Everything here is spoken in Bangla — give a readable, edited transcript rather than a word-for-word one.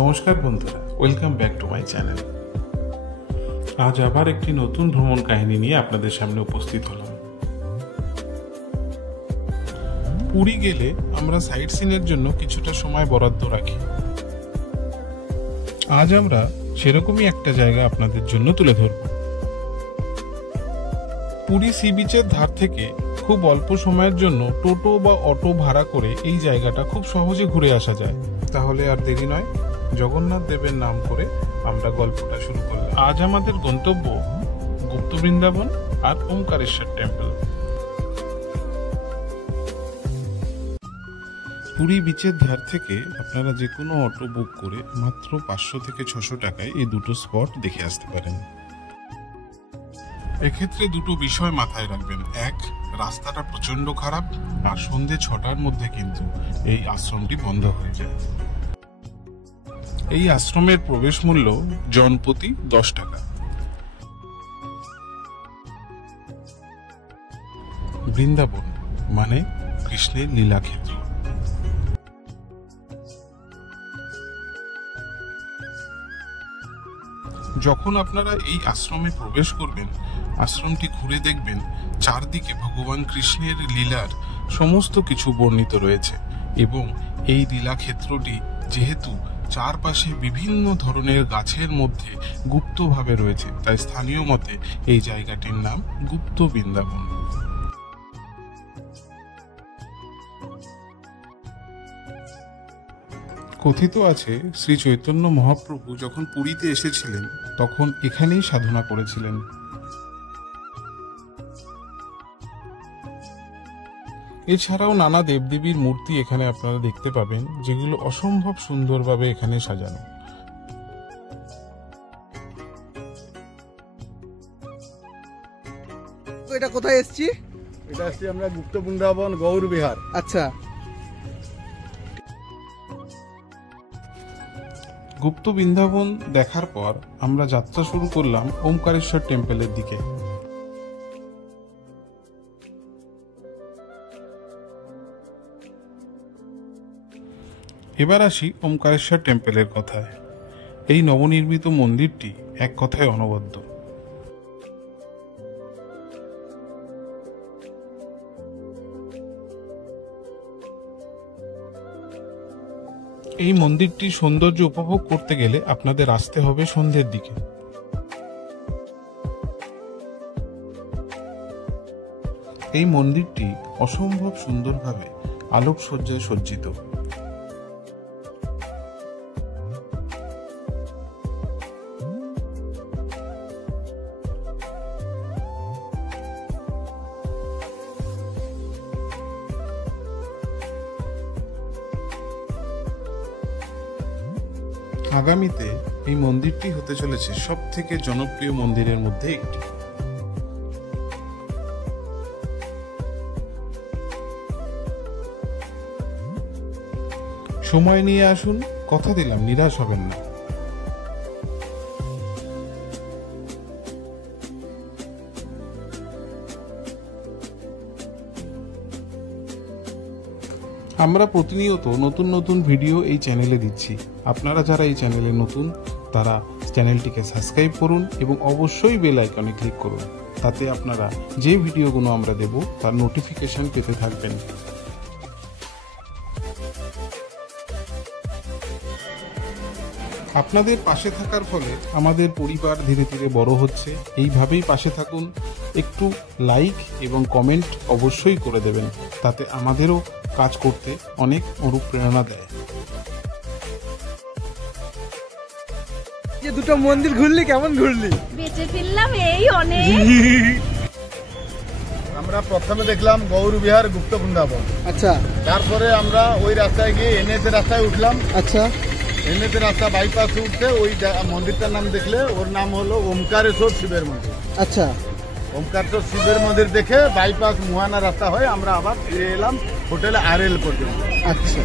নমস্কার বন্ধুরা, welcome back to my channel. আজ আবার একটি নতুন ভ্রমণ কাহিনী নিয়ে আপনাদের সামনে উপস্থিত হলাম। পুরী গেলে আমরা সাইট সিনের জন্য কিছুটা সময় বরাদ্দ রাখি। আজ আমরা সেরকমই একটা জায়গা আপনাদের জন্য তুলে ধরব। পুরী সি বিচের ধার থেকে খুব অল্প সময়ের জন্য টোটো বা অটো ভাড়া করে এই জায়গাটা খুব সহজে ঘুরে আসা যায়। তাহলে আর দেরি নয়, জগন্নাথ দেবের নাম করে আমরা গল্পটা শুরু করলাম। আজ আমাদের গন্তব্য গুপ্ত বৃন্দাবন আর ওমকারেশ্বর টেম্পল। পুরী বিচের ধার থেকে আপনারা যে কোনো অটো বুক করে মাত্র 500 থেকে 600 টাকায় এই দুটো স্পট দেখে আসতে পারেন। এক্ষেত্রে দুটো বিষয় মাথায় রাখবেন। এক, রাস্তাটা প্রচন্ড খারাপ, আর সন্ধে 6টার মধ্যে কিন্তু এই আশ্রমটি বন্ধ হয়ে যায়। এই আশ্রমের প্রবেশ মূল্য জনপ্রতি 10 টাকা। বৃন্দাবন মানে কৃষ্ণের লীলাক্ষেত্র। যখন আপনারা এই আশ্রমে প্রবেশ করবেন, আশ্রমটি ঘুরে দেখবেন চারদিকে ভগবান কৃষ্ণের লীলার সমস্ত কিছু বর্ণিত রয়েছে, এবং এই লীলাক্ষেত্রটি যেহেতু চারপাশে বিভিন্ন ধরনের গাছের মধ্যে গুপ্তভাবে রয়েছে, তাই স্থানীয় মতে এই জায়গাটির নাম গুপ্ত বৃন্দাবন। কথিত আছে শ্রী চৈতন্য মহাপ্রভু যখন পুরীতে এসেছিলেন তখন এখানেই সাধনা করেছিলেন। এছাড়াও নানা দেবদেবীর মূর্তি এখানে আপনারা দেখতে পাবেন, যেগুলো অসম্ভব সুন্দরভাবে এখানে সাজানো। এটা কোথায় এসেছি? এটা আসছি আমরা গুপ্ত বৃন্দাবন গৌর বিহার। আচ্ছা, গুপ্ত বৃন্দাবন দেখার পর আমরা যাত্রা শুরু করলাম ওমকারেশ্বর টেম্পলের দিকে। এবার আসি ওমকারেশ্বর টেম্পলের কথায়। এই নবনির্মিত মন্দিরটি এক কথায় অনবদ্য। এই মন্দিরটির সৌন্দর্য উপভোগ করতে গেলে আপনাদের আসতে হবে সন্ধ্যের দিকে। এই মন্দিরটি অসম্ভব সুন্দরভাবে আলোকসজ্জায় সজ্জিত। আগামীতে এই মন্দিরটি হতে চলেছে সবথেকে জনপ্রিয় মন্দিরের মধ্যে একটি। সময় নিয়ে আসুন, কথা দিলাম নিরাশ হবেন না। আমরা প্রতিনিয়ত নতুন নতুন ভিডিও এই চ্যানেলে দিচ্ছি। আপনারা যারা এই চ্যানেলে নতুন, তারা চ্যানেলটিকে সাবস্ক্রাইব করুন এবং অবশ্যই বেল আইকনে ক্লিক করুন। তাতে আপনারা যে ভিডিওগুলো আমরা দেব তার নোটিফিকেশন পেতে থাকবেন। আপনাদের পাশে থাকার ফলে আমাদের পরিবার ধীরে ধীরে বড় হচ্ছে। এইভাবেই পাশে থাকুন। একটু লাইক এবং কমেন্ট অবশ্যই করে দেবেন, তাতে আমাদেরও কাজ করতে অনেক অনুপ্রেরণা দেয়। যে দুটো মন্দির ঘুরলি, কেমন ঘুরলি? বেঁচে ফিরলাম এই অনেক। আমরা প্রথমে দেখলাম গৌর বিহার গুপ্ত বৃন্দাবন। আচ্ছা, তারপরে আমরা ওই রাস্তায় গিয়ে এনএতে রাস্তায় উঠলাম। আচ্ছা, এনএতে রাস্তা বাইপাসে উঠতে ওই মন্দিরটার নাম দেখলে, ওর নাম হলো ওমকারেশ্বর শিবের মন্দির। আচ্ছা, ওমকারেশ্বর শিবের মন্দির দেখে বাইপাস মুহানা রাস্তা হয়ে আমরা আবার ফিরে এলাম হোটেল RL পর্যন্ত। আচ্ছা।